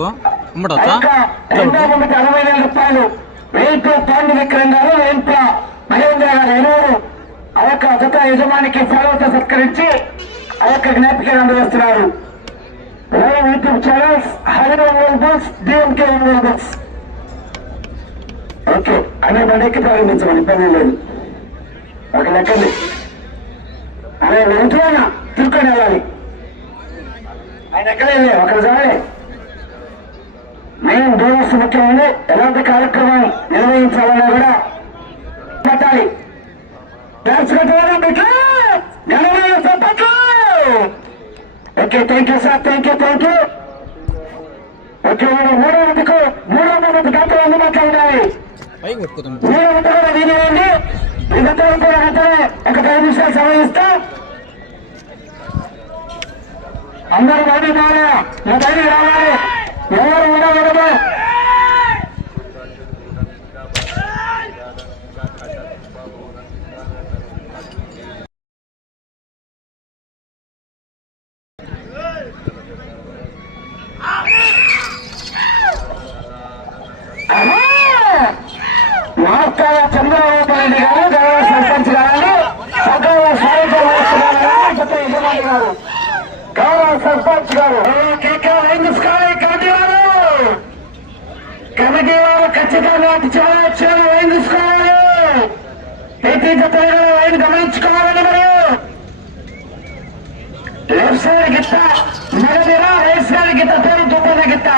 మీకు అమ్మడవచ్చా అరవై వేల రూపాయలు. వేల్పు పాండు విక్రమ్ గారు వేల్పు మహేంద్ర గారు ఎరువురు ఆ యొక్క జత యజమానికి సత్కరించి ఆ యొక్క జ్ఞాపికను అందజేస్తున్నారు. Live YouTube channels Hari bulls DMK bulls okay అనే బండికి ప్రారంభించమని ఇబ్బంది లేదు. ఒక లెక్కండి. అనే వెంటనే తిరుక్కొని వెళ్ళాలి. ఆయన ఎక్కడ వెళ్ళే ఒకరు చాలే మెయిన్ బోనస్ ముఖ్యమండి ఎలాంటి కార్యక్రమం నిర్వహించాలన్నా కూడా పెట్టాలి. Okay thank you sir thank you thank you okay మూడో మందికి మూడో మంది గంటలు పట్టుకోతాం మూడో మంది కూడా వినియండి మిగతా కూడా వెంటనే ఒక పది నిమిషాలు సమయం ఇస్తాం అందరూ బయటికి రావాలి నా బయటికి రావాలి நேரம் இடம் ఖచ్చితంగా అతి చాలా చాలా వైన్ తీసుకోవాలి. ప్రతి జతలు వైన్ గమనించుకోవాలని మీరు. లెఫ్ట్ సైడ్ గిత్త మెడ రైట్ సైడ్ గిత్త పేరు దుబ్బన గిత్త.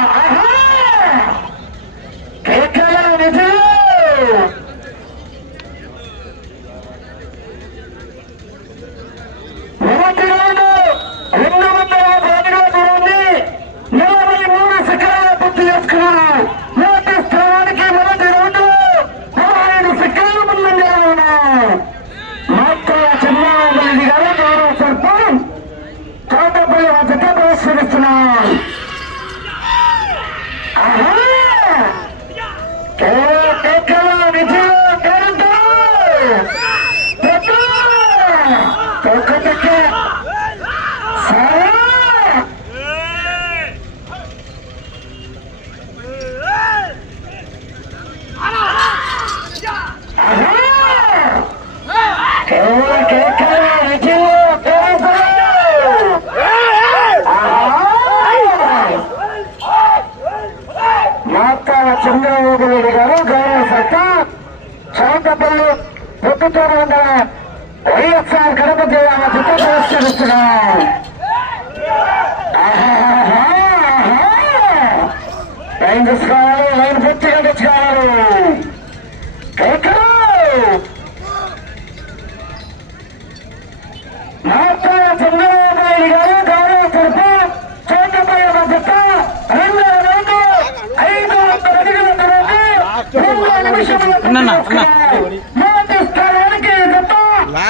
పొద్దుటూరు మండల వైఎస్ఆర్ కడప జిల్లా జత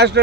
లాస్ట్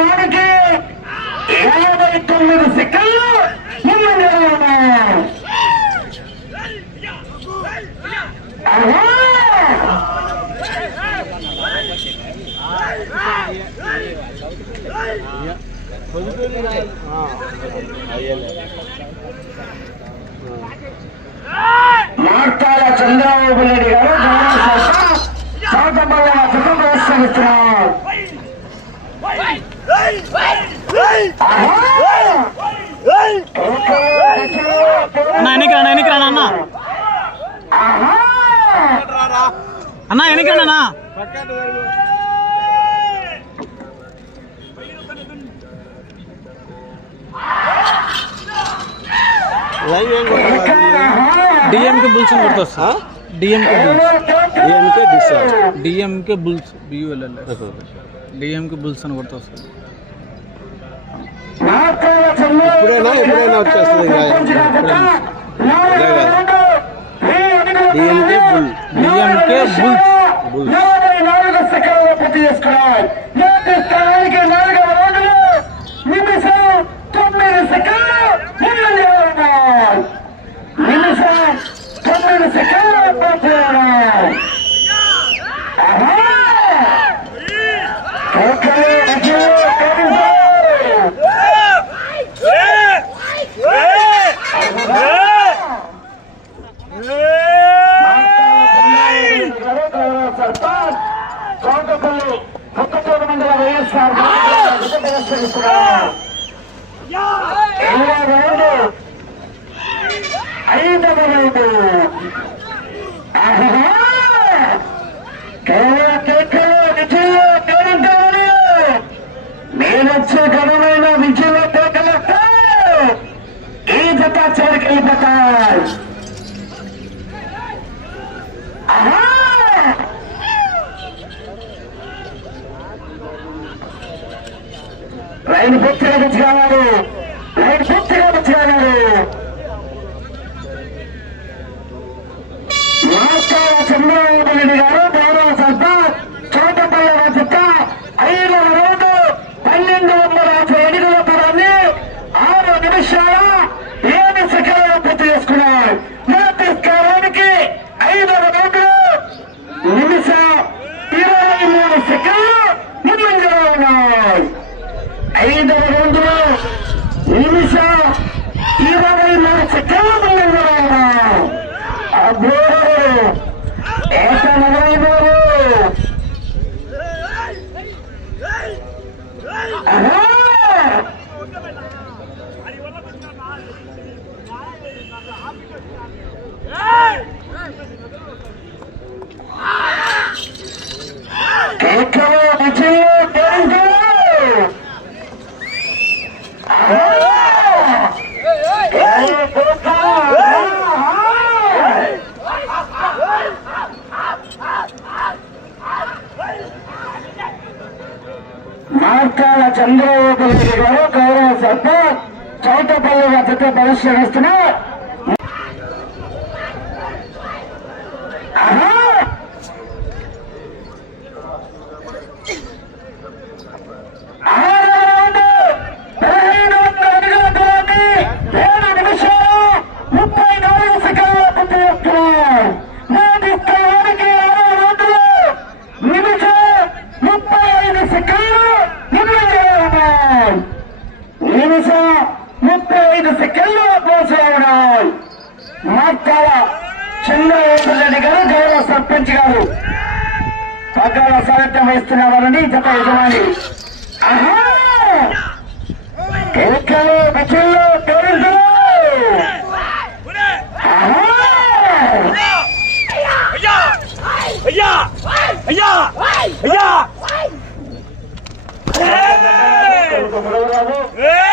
వాడికి స్థానానికి యాభై తొమ్మిది సెకండ్లు రానా అన్న డిఎంకే బుల్స్ అని కొడుతా DMK bulls DMK bulls B U L L DMK bulls అని కొడుతా వస్తుంది ఎప్పుడైనా ఎప్పుడైనా వచ్చేస్తుంది ఇంకా. డిఎంకే బుల్ డిఎంకే బుల్స్ నలభై నాలుగు సెకండ్లు పూర్తి చేసుకున్నాయి మొదటి స్థానానికి నాలుగవ రోజులు నిమిషం తొమ్మిది సెకండ్లు ముందంజలో ఉన్నాయి నిమిషం తొమ్మిది సెకండ్లు పూర్తి ఉన్నాయి ఆహా! కేకలు, విజయం, కేకలు. చౌకపల్లి కొత్తపేట మండల వైఎస్ఆర్ ఐదవ రౌండ్ మీరొచ్చే ఘనమైన విజయ కేకలతో ఈ జత చేరికెళ్ళిపోతాయి ఆహా! లైన్ పూర్తిగా మంచి కావాలి లైన్ పూర్తిగా మంచి కావాలి మార్కాల చంద్రబాబు నాయుడు గారు గౌరవ సర్దార్ చోటపల్లి రాజక్క ఐదవ రోజు పన్నెండు వందల యాభై ఎనిమిదవ తరాన్ని ఆరు నిమిషాల ఏడు సెకండ్లు పూర్తి చేసుకున్నారు మొదటి స్థానానికి ఐదవ రోజు నిమిషం ఇరవై మూడు సెకండ్లు ముందంజలో ఉన్నాయి ఐదు రెండు నిమిషం ఇరవై మూడు సెకండ్లు ముందంజలో ఉన్నాయి అబ్బో ఏక మొదలైనవారు ఆహా! కేకలు విజయలు కేరింతలు ఆహా! కేకలు, కేకలు, ఆహా! ఆర్కాల చంద్రబాబు గారు గౌరవ సభ చౌటపల్లి వద్దతో పరిష్కరిస్తున్నారు ఆహా! ఆరవ రౌండ్ పదిహేను వందల అడుగుల దూరాన్ని ఏడు నిమిషాలు ముప్పై నాలుగు సెకండ్ల పూర్తి చేస్తున్నారు మొదటి స్థానానికి ఆరవ రౌండ్లో నిమిషం ముప్పై ఐదు సెకండ్లు ముందంజలో ఉన్నాయి నిమిషం ముప్పై ఐదు సెకండ్లు పోసే ఉన్నాయి మార్కాల చంద్రబాబు రెడ్డి గారు గౌరవ సర్పంచ్ గారు. పగ్గాల సారథ్యం వహిస్తున్న వారిని జత యజమాని! కేకలు! దూరంగా ఉంచుకోవాలని గమనించుకోవాలని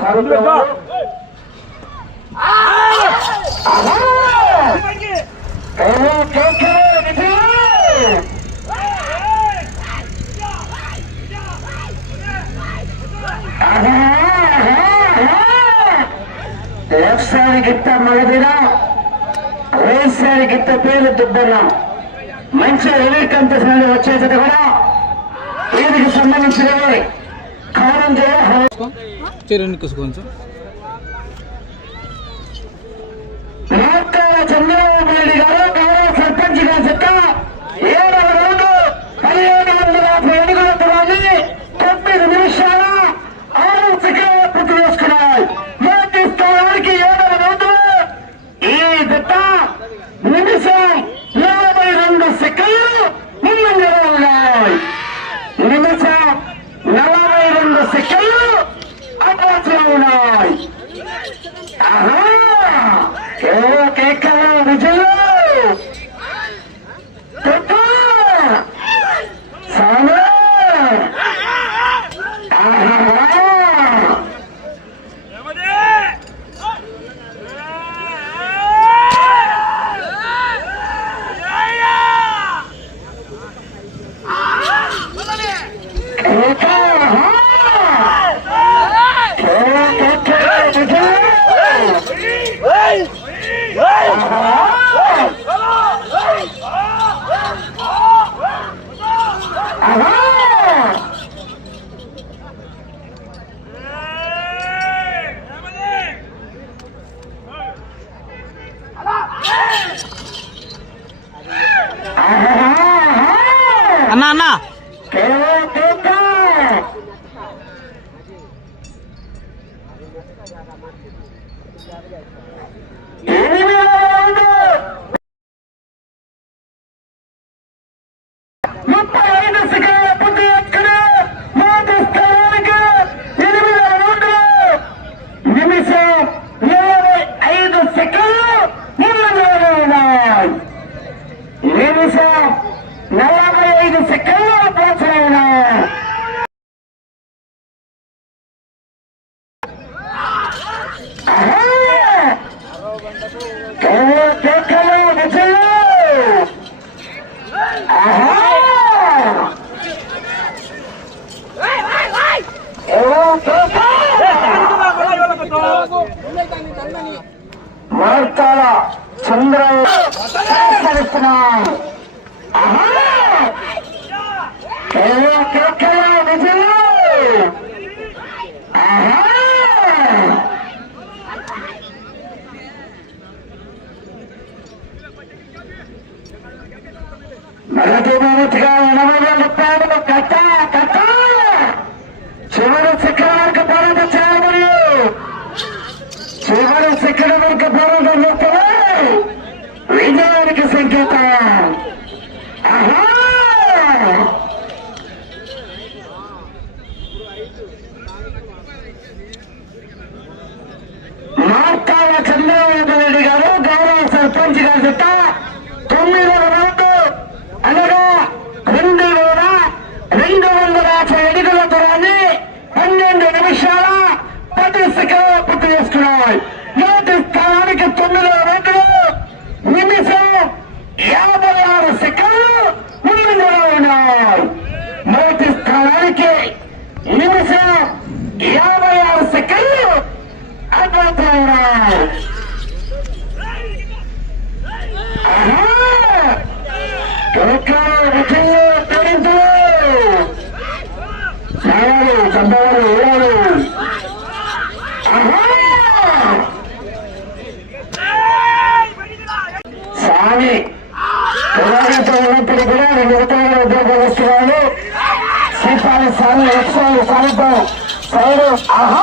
సారథ్యం వారు. ఆహా! కేకలు, కేకలు, విజయలు! లెఫ్ట్ సైడ్ గిత్త మగదిన రైట్ సైడ్ గిత్త పేరు దుబ్బన్న మంచి కంపెస్ నుండి వచ్చేది కూడా వీరికి సంబంధించినవి కారణం చేయాలి ఆమె ఎలాగైతే ఉన్నప్పుడు కూడా మిగతా ఉద్యోగస్తురాలు శ్రీపాలి సార్ లక్ష్మణ సాగుతాం సైడు ఆహా!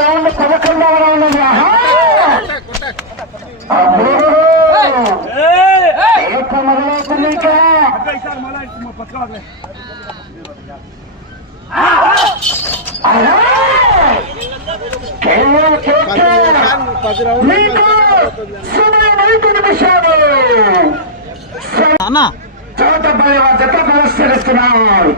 రౌండ్ పదకొండవ రౌండ్ అన్న చోట పై జత ప్రదర్శిస్తున్నారు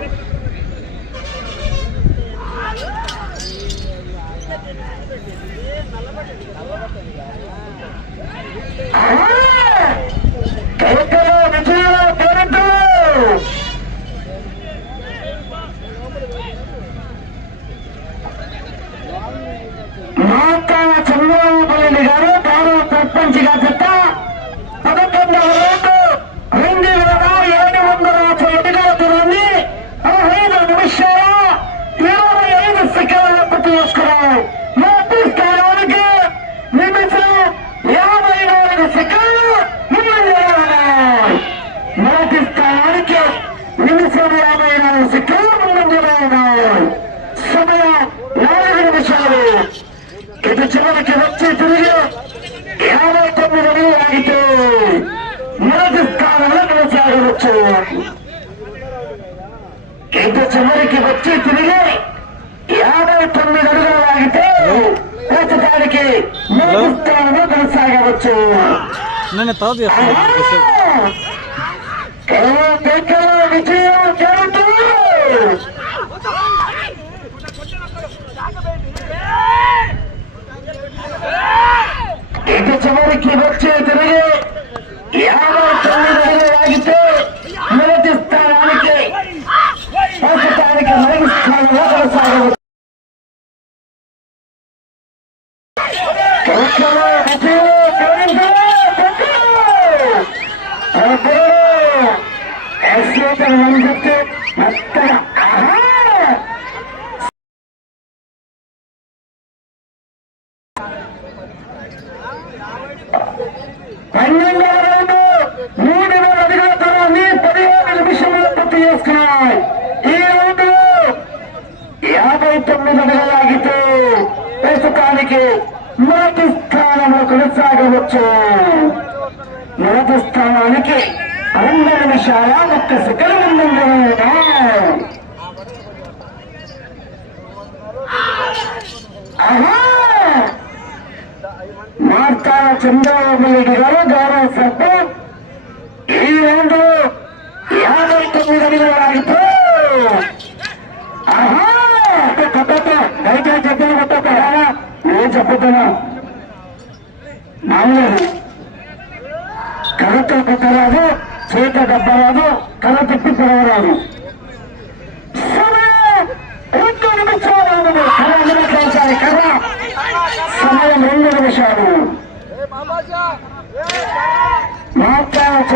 ఇంత చివరికి వచ్చి తిరిగి యాభై తొమ్మిది అడుగులు లాగితే ప్రస్తుతానికి మూడు స్థానంలో కొనసాగవచ్చు. విజయం చివరికి వచ్చి తిరిగి యాభై తొమ్మిది అడుగులు Vamos começar a சிந்தாமணிகள்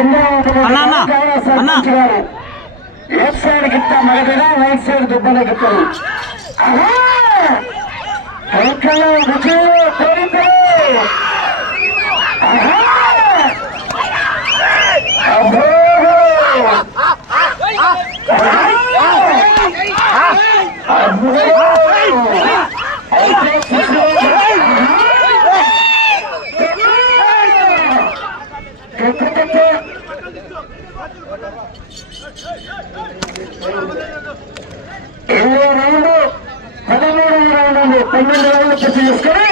అన్నా అన్నా అన్నా లెఫ్ట్ సైడ్ కింద మగటిగా ఇరవై రౌండ్లు పదమూడు రౌండ్లు పన్నెండు రౌండ్లు పూర్తి చేసుకొని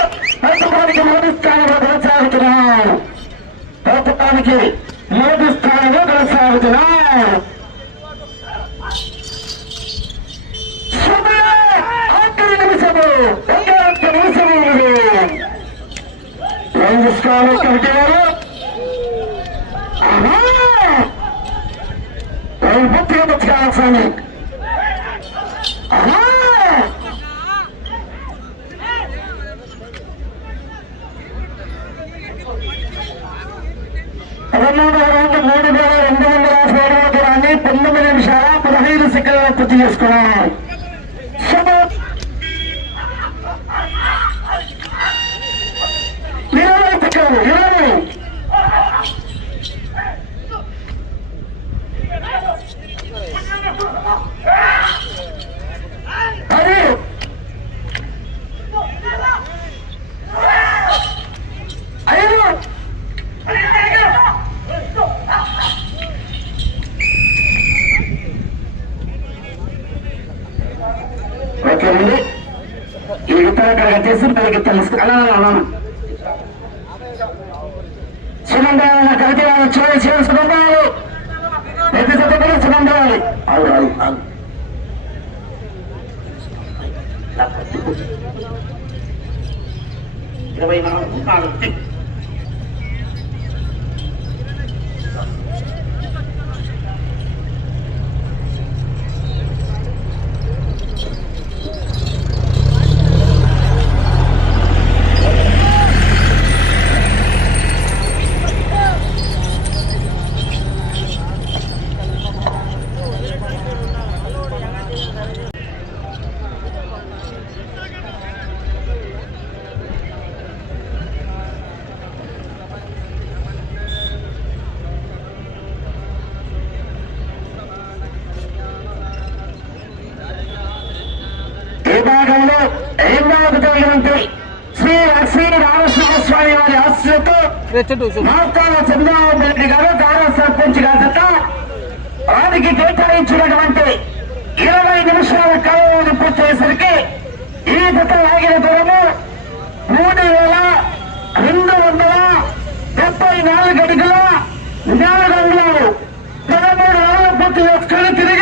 వాడు కాదు ఇరవై నాలుగు నా విభాగంలో రెండవ తరగతి శ్రీ లక్ష్మీ స్వామి వారి ఆశతో మాస్టాల చంద్రబాబు రెడ్డి గారు గారా సర్పంచ్ గారిట వారికి కేటాయించినటువంటి ఇరవై నిమిషాల కాలం పూర్తయ్యేసరికి ఈ జత లాగిన దూరము మూడు వేల రెండు వందల డెబ్బై నాలుగు అడుగుల నాలుగు వందల పదమూడు వేల పూర్తి చేసుకొని తిరిగి